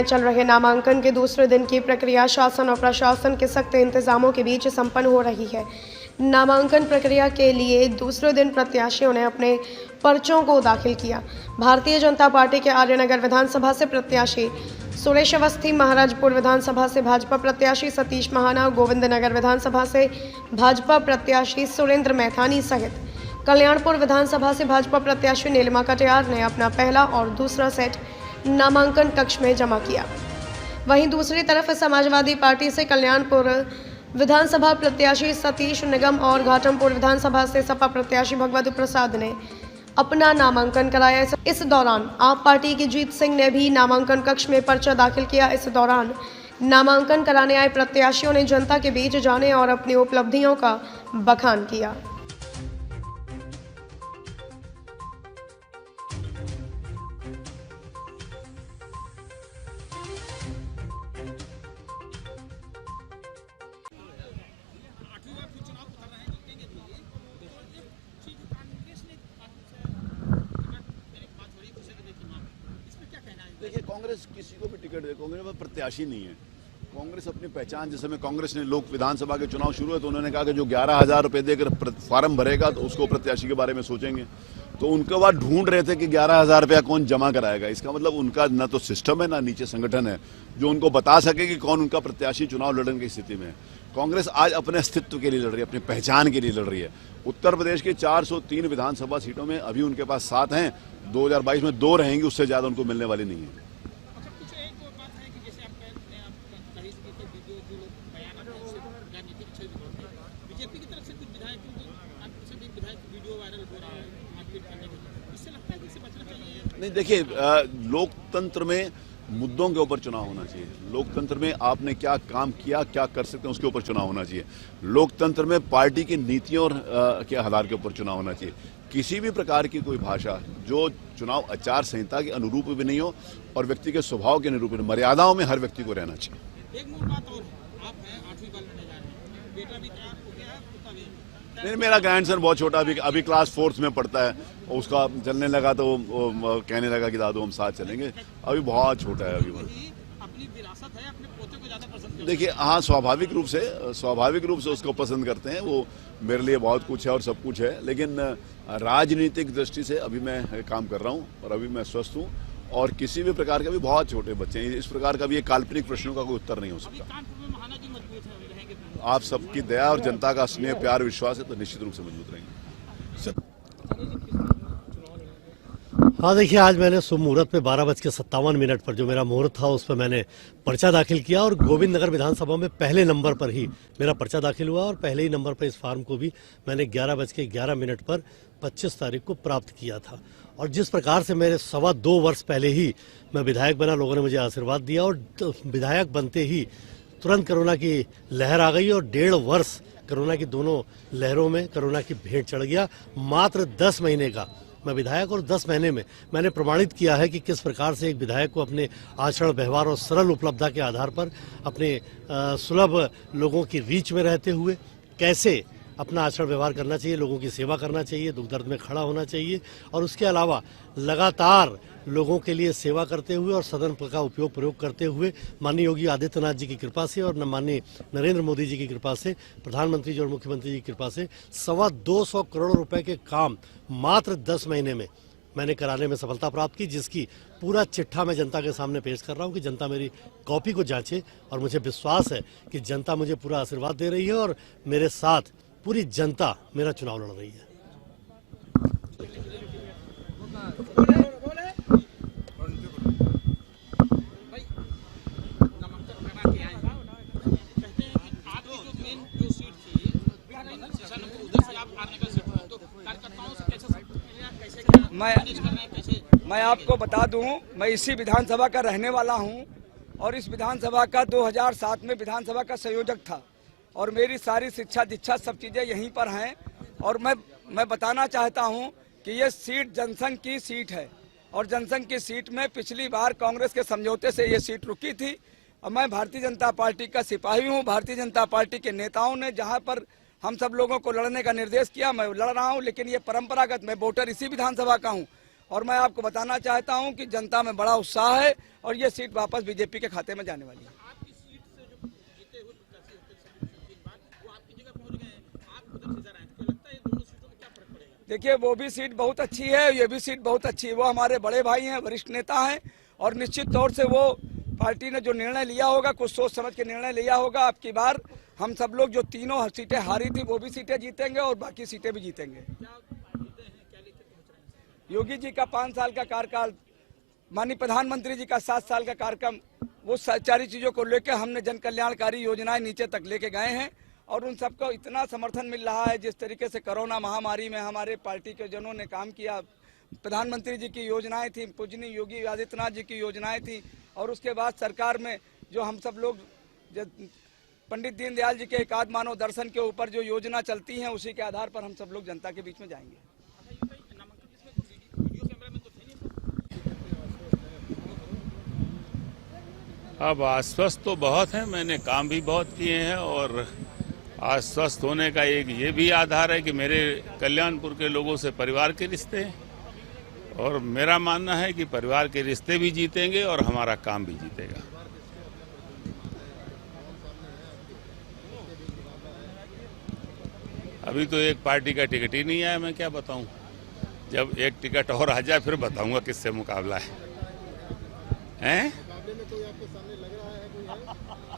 में चल रहे नामांकन के दूसरे दिन की प्रक्रिया शासन और प्रशासन के सख्त इंतजामों के बीच संपन्न हो रही है। नामांकन प्रक्रिया के लिए दूसरे दिन प्रत्याशियों ने अपने पर्चों को दाखिल किया। भारतीय जनता पार्टी के आर्यनगर विधानसभा से प्रत्याशी सुरेश अवस्थी, महाराजपुर विधानसभा से भाजपा प्रत्याशी सतीश महाना, गोविंदनगर विधानसभा से भाजपा प्रत्याशी सुरेंद्र मैथानी सहित कल्याणपुर विधानसभा से भाजपा प्रत्याशी नीलिमा कटियार ने अपना पहला और दूसरा सेट नामांकन कक्ष में जमा किया। वहीं दूसरी तरफ समाजवादी पार्टी से कल्याणपुर विधानसभा प्रत्याशी सतीश निगम और घाटमपुर विधानसभा से सपा प्रत्याशी भगवत प्रसाद ने अपना नामांकन कराया। इस दौरान आप पार्टी की जीत सिंह ने भी नामांकन कक्ष में पर्चा दाखिल किया। इस दौरान नामांकन कराने आए प्रत्याशियों ने जनता के बीच जाने और अपनी उपलब्धियों का बखान किया। देखिए, कांग्रेस किसी को भी टिकट दे, कांग्रेस में प्रत्याशी नहीं है। कांग्रेस अपनी पहचान, जिस समय कांग्रेस ने लोक विधानसभा के चुनाव शुरू है तो उन्होंने कहा कि जो 11,000 रुपए देकर फार्म भरेगा तो उसको प्रत्याशी के बारे में सोचेंगे। तो उनके बाद ढूंढ रहे थे कि 11,000 रुपया कौन जमा कराएगा। इसका मतलब उनका न तो सिस्टम है ना नीचे संगठन है जो उनको बता सके कि कौन उनका प्रत्याशी चुनाव लड़ने की स्थिति में है। कांग्रेस आज अपने अस्तित्व के लिए लड़ रही है, अपनी पहचान के लिए लड़ रही है। उत्तर प्रदेश के 403 विधानसभा सीटों में अभी उनके पास 7 हैं, 2022 में 2 रहेंगी, उससे ज्यादा उनको मिलने वाली नहीं है। नहीं, देखिए, लोकतंत्र में मुद्दों के ऊपर चुनाव होना चाहिए। लोकतंत्र में आपने क्या काम किया, क्या कर सकते हैं, उसके ऊपर चुनाव होना चाहिए। लोकतंत्र में पार्टी की नीतियों के आधार के ऊपर चुनाव होना चाहिए। किसी भी प्रकार की कोई भाषा जो चुनाव आचार संहिता के अनुरूप भी नहीं हो और व्यक्ति के स्वभाव के अनुरूप नहीं, मर्यादाओं में हर व्यक्ति को रहना चाहिए। एक मूल बात और है, आप हैं 8वीं बार लड़ने जा रहे हैं, बेटा भी तैयार हो गया है, पोता भी। नहीं, मेरा ग्रैंडसन बहुत छोटा, अभी क्लास 4th में पढ़ता है। उसका चलने लगा तो वो कहने लगा कि दादू हम साथ चलेंगे। अभी बहुत छोटा है। अभी अपनी विरासत है, अपने पोते को ज्यादा पसंद करते हैं। देखिए, हाँ, स्वाभाविक रूप से उसको पसंद करते हैं। वो मेरे लिए बहुत कुछ है और सब कुछ है, लेकिन राजनीतिक दृष्टि से अभी मैं काम कर रहा हूँ और अभी मैं स्वस्थ हूँ। और किसी भी प्रकार का भी बहुत छोटे बच्चे हैं, इस प्रकार का भी एक काल्पनिक प्रश्नों का कोई उत्तर नहीं हो सकता। आप सबकी दया और जनता का स्नेह, प्यार, विश्वास है तो निश्चित रूप से मजबूत रहेंगे। हाँ, देखिए, आज मैंने शुभ मुहूर्त पे 12:57 पर जो मेरा मुहूर्त था उस पर मैंने पर्चा दाखिल किया और गोविंदनगर विधानसभा में पहले नंबर पर ही मेरा पर्चा दाखिल हुआ और पहले ही नंबर पर इस फार्म को भी मैंने 11:11 पर 25 तारीख को प्राप्त किया था। और जिस प्रकार से मेरे 2.25 वर्ष पहले ही मैं विधायक बना, लोगों ने मुझे आशीर्वाद दिया और विधायक बनते ही तुरंत कोरोना की लहर आ गई और 1.5 वर्ष कोरोना की दोनों लहरों में कोरोना की भेंट चढ़ गया। मात्र 10 महीने का मैं विधायक और 10 महीने में मैंने प्रमाणित किया है कि किस प्रकार से एक विधायक को अपने आचरण, व्यवहार और सरल उपलब्धता के आधार पर अपने सुलभ लोगों की रीच में रहते हुए कैसे अपना आचरण व्यवहार करना चाहिए, लोगों की सेवा करना चाहिए, दुख दर्द में खड़ा होना चाहिए और उसके अलावा लगातार लोगों के लिए सेवा करते हुए और सदन का प्रयोग करते हुए माननीय योगी आदित्यनाथ जी की कृपा से और माननीय नरेंद्र मोदी जी की कृपा से, प्रधानमंत्री जी और मुख्यमंत्री जी की कृपा से 225 करोड़ रुपए के काम मात्र 10 महीने में मैंने कराने में सफलता प्राप्त की, जिसकी पूरा चिट्ठा मैं जनता के सामने पेश कर रहा हूं कि जनता मेरी कॉपी को जांचे। और मुझे विश्वास है कि जनता मुझे पूरा आशीर्वाद दे रही है और मेरे साथ पूरी जनता मेरा चुनाव लड़ रही है। मैं आपको बता दूं, मैं इसी विधानसभा का रहने वाला हूं और इस विधानसभा का 2007 में विधानसभा का संयोजक था और मेरी सारी शिक्षा दीक्षा सब चीज़ें यहीं पर हैं। और मैं बताना चाहता हूं कि ये सीट जनसंघ की सीट है और जनसंघ की सीट में पिछली बार कांग्रेस के समझौते से ये सीट रुकी थी। और मैं भारतीय जनता पार्टी का सिपाही हूं। भारतीय जनता पार्टी के नेताओं ने जहां पर हम सब लोगों को लड़ने का निर्देश किया, मैं लड़ रहा हूं। लेकिन ये परंपरागत, मैं वोटर इसी विधानसभा का हूं और मैं आपको बताना चाहता हूं कि जनता में बड़ा उत्साह है और ये सीट वापस बीजेपी के खाते में जाने वाली है। आपकी सीट से जो जीते हुए प्रत्याशी होते हैं 3 बार, वो आपकी जगह पहुंच गए हैं, आप उधर से जा रहे हैं, तो लगता है ये दोनों सीटों में क्या फर्क पड़ेगा? देखिए, वो भी सीट बहुत अच्छी है, ये भी सीट बहुत अच्छी है। वो हमारे बड़े भाई हैं, वरिष्ठ नेता हैं और निश्चित तौर से वो पार्टी ने जो निर्णय लिया होगा, कुछ सोच समझ के निर्णय लिया होगा। अब की बार हम सब लोग जो तीनों सीटें हारी थी वो भी सीटें जीतेंगे और बाकी सीटें भी जीतेंगे। योगी जी का 5 साल का कार्यकाल, माननीय प्रधानमंत्री जी का 7 साल का कार्यक्रम, वो सारी चीजों को लेकर हमने जन कल्याणकारी योजनाएं नीचे तक लेके गए हैं और उन सबको इतना समर्थन मिल रहा है। जिस तरीके से कोरोना महामारी में हमारे पार्टी के जनों ने काम किया, प्रधानमंत्री जी की योजनाएं थी, पूजनीय योगी आदित्यनाथ जी की योजनाएं थी और उसके बाद सरकार में जो हम सब लोग पंडित दीनदयाल जी के एकात्म मानव दर्शन के ऊपर जो योजना चलती हैं, उसी के आधार पर हम सब लोग जनता के बीच में जाएंगे। अब आश्वस्त तो बहुत हैं, मैंने काम भी बहुत किए हैं और आश्वस्त होने का एक ये भी आधार है कि मेरे कल्याणपुर के लोगों से परिवार के रिश्ते हैं और मेरा मानना है कि परिवार के रिश्ते भी जीतेंगे और हमारा काम भी जीतेगा। अभी तो एक पार्टी का टिकट ही नहीं आया, मैं क्या बताऊं। जब एक टिकट और आ जाए फिर बताऊंगा किससे मुकाबला है।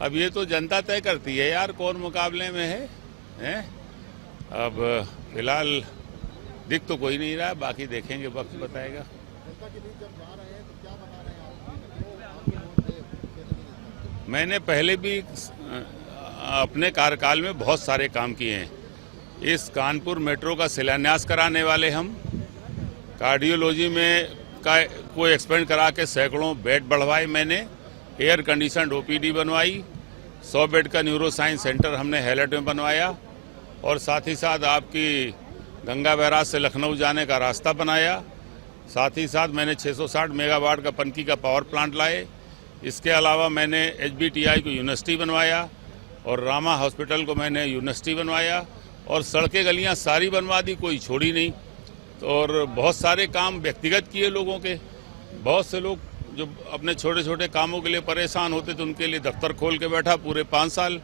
अब ये तो जनता तय करती है यार कौन मुकाबले में है? अब फिलहाल दिख तो कोई नहीं रहा, बाकी देखेंगे, वक्त बताएगा। मैंने पहले भी अपने कार्यकाल में बहुत सारे काम किए हैं। इस कानपुर मेट्रो का शिलान्यास कराने वाले हम, कार्डियोलॉजी में को एक्सपेंड करा के सैकड़ों बेड बढ़वाए मैंने, एयर कंडीशनड ओपीडी बनवाई, 100 बेड का न्यूरो साइंस सेंटर हमने हैलट में बनवाया और साथ ही साथ आपकी गंगा बैराज से लखनऊ जाने का रास्ता बनाया। साथ ही साथ मैंने 660 मेगावाट का पनकी का पावर प्लांट लाए। इसके अलावा मैंने HBTI को यूनिवर्सिटी बनवाया और रामा हॉस्पिटल को मैंने यूनिवर्सिटी बनवाया और सड़कें गलियां सारी बनवा दी, कोई छोड़ी नहीं। तो और बहुत सारे काम व्यक्तिगत किए लोगों के। बहुत से लोग जो अपने छोटे छोटे कामों के लिए परेशान होते थे उनके लिए दफ्तर खोल के बैठा पूरे 5 साल।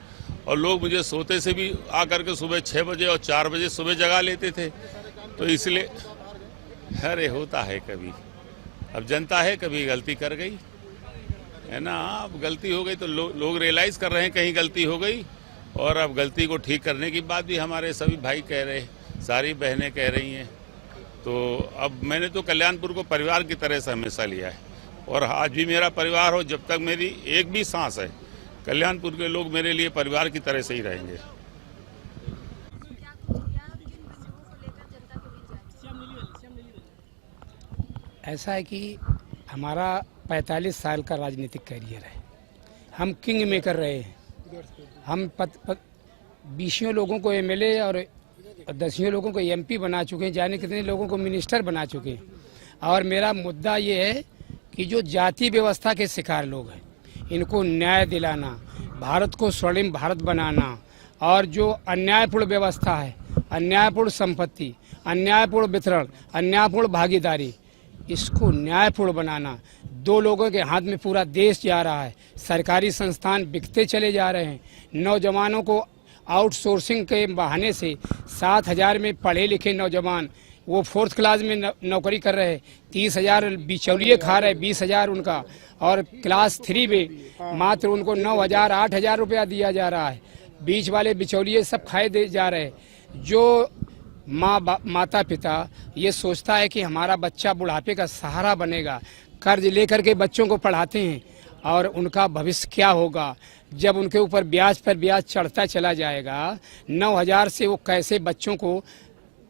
और लोग मुझे सोते से भी आकर के सुबह 6 बजे और 4 बजे सुबह जगा लेते थे। तो इसलिए अरे होता है कभी, अब जनता है कभी गलती कर गई है ना। अब गलती हो गई तो लोग रियलाइज कर रहे हैं कहीं गलती हो गई और अब गलती को ठीक करने की बात भी हमारे सभी भाई कह रहे हैं, सारी बहनें कह रही हैं। तो अब मैंने तो कल्याणपुर को परिवार की तरह से हमेशा लिया है और आज भी मेरा परिवार हो, जब तक मेरी एक भी सांस है कल्याणपुर के लोग मेरे लिए परिवार की तरह से ही रहेंगे। ऐसा है कि हमारा 45 साल का राजनीतिक कैरियर है, हम किंग मेकर रहे हैं। हम 20 लोगों को MLA और 10 लोगों को MP बना चुके हैं, जाने कितने लोगों को मिनिस्टर बना चुके हैं। और मेरा मुद्दा ये है कि जो जाति व्यवस्था के शिकार लोग हैं इनको न्याय दिलाना, भारत को स्वर्णिम भारत बनाना और जो अन्यायपूर्ण व्यवस्था है, अन्यायपूर्ण संपत्ति, अन्यायपूर्ण वितरण, अन्यायपूर्ण भागीदारी, इसको न्यायपूर्ण बनाना। 2 लोगों के हाथ में पूरा देश जा रहा है, सरकारी संस्थान बिकते चले जा रहे हैं, नौजवानों को आउटसोर्सिंग के बहाने से 7,000 में पढ़े लिखे नौजवान वो 4th क्लास में नौकरी कर रहे हैं, 30,000 बिचौलिए खा रहे, 20,000 उनका, और क्लास 3 में मात्र उनको 9,000 8,000 रुपया दिया जा रहा है। बीच वाले बिचौलिए सब खाए दे जा रहे हैं। जो माता पिता ये सोचता है कि हमारा बच्चा बुढ़ापे का सहारा बनेगा, कर्ज लेकर के बच्चों को पढ़ाते हैं और उनका भविष्य क्या होगा जब उनके ऊपर ब्याज पर ब्याज चढ़ता चला जाएगा। 9,000 से वो कैसे बच्चों को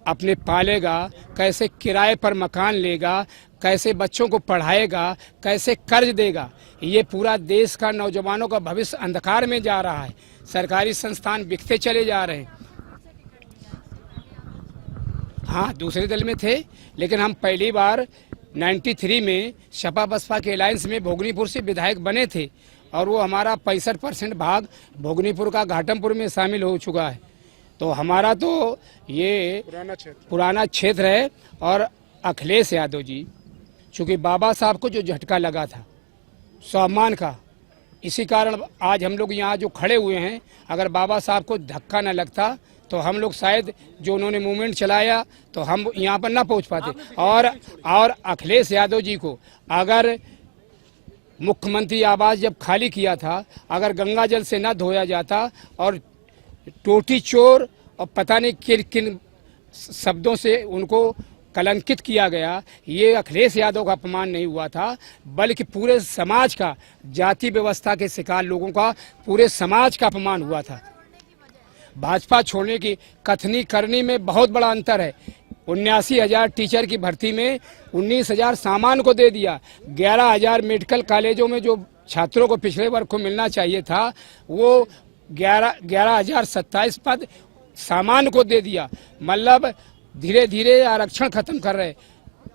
अपने पालेगा, कैसे किराए पर मकान लेगा, कैसे बच्चों को पढ़ाएगा, कैसे कर्ज देगा। ये पूरा देश का नौजवानों का भविष्य अंधकार में जा रहा है, सरकारी संस्थान बिकते चले जा रहे हैं। हाँ, दूसरे दल में थे, लेकिन हम पहली बार 93 में सपा बसपा के अलायंस में भोगनीपुर से विधायक बने थे और वो हमारा 65% भाग भोगनीपुर का घाटमपुर में शामिल हो चुका है। तो हमारा तो ये पुराना क्षेत्र है। और अखिलेश यादव जी चूँकि बाबा साहब को जो झटका लगा था स्वाभिमान का, इसी कारण आज हम लोग यहाँ जो खड़े हुए हैं, अगर बाबा साहब को धक्का न लगता तो हम लोग शायद जो उन्होंने मूवमेंट चलाया तो हम यहाँ पर ना पहुँच पाते। और अखिलेश यादव जी को अगर मुख्यमंत्री आवास जब खाली किया था, अगर गंगा जल से ना धोया जाता और टोटी चोर और पता नहीं किन किन शब्दों से उनको कलंकित किया गया, ये अखिलेश यादव का अपमान नहीं हुआ था, बल्कि पूरे समाज का, जाति व्यवस्था के शिकार लोगों का पूरे समाज का अपमान हुआ था। भाजपा छोड़ने की कथनी करनी में बहुत बड़ा अंतर है। 79,000 टीचर की भर्ती में 19,000 सामान्य को दे दिया। 11,000 मेडिकल कॉलेजों में जो छात्रों को पिछड़े वर्ग को मिलना चाहिए था, वो 11,027 पद सामान्य को दे दिया। मतलब धीरे धीरे आरक्षण खत्म कर रहे,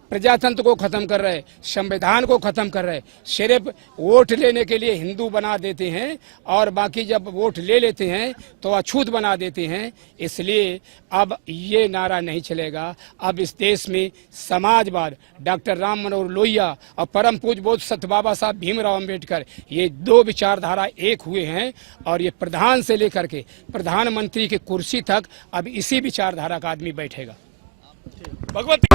प्रजातंत्र को खत्म कर रहे, संविधान को खत्म कर रहे। सिर्फ वोट लेने के लिए हिंदू बना देते हैं और बाकी जब वोट ले लेते हैं तो अछूत बना देते हैं। इसलिए अब ये नारा नहीं चलेगा। अब इस देश में समाजवाद, डॉक्टर राम मनोहर लोहिया और परम पूज्य बोध सत्य बाबा साहब भीमराव अंबेडकर, ये दो विचारधारा एक हुए हैं और ये प्रधान से लेकर के प्रधानमंत्री की कुर्सी तक अब इसी विचारधारा का आदमी बैठेगा। भगवती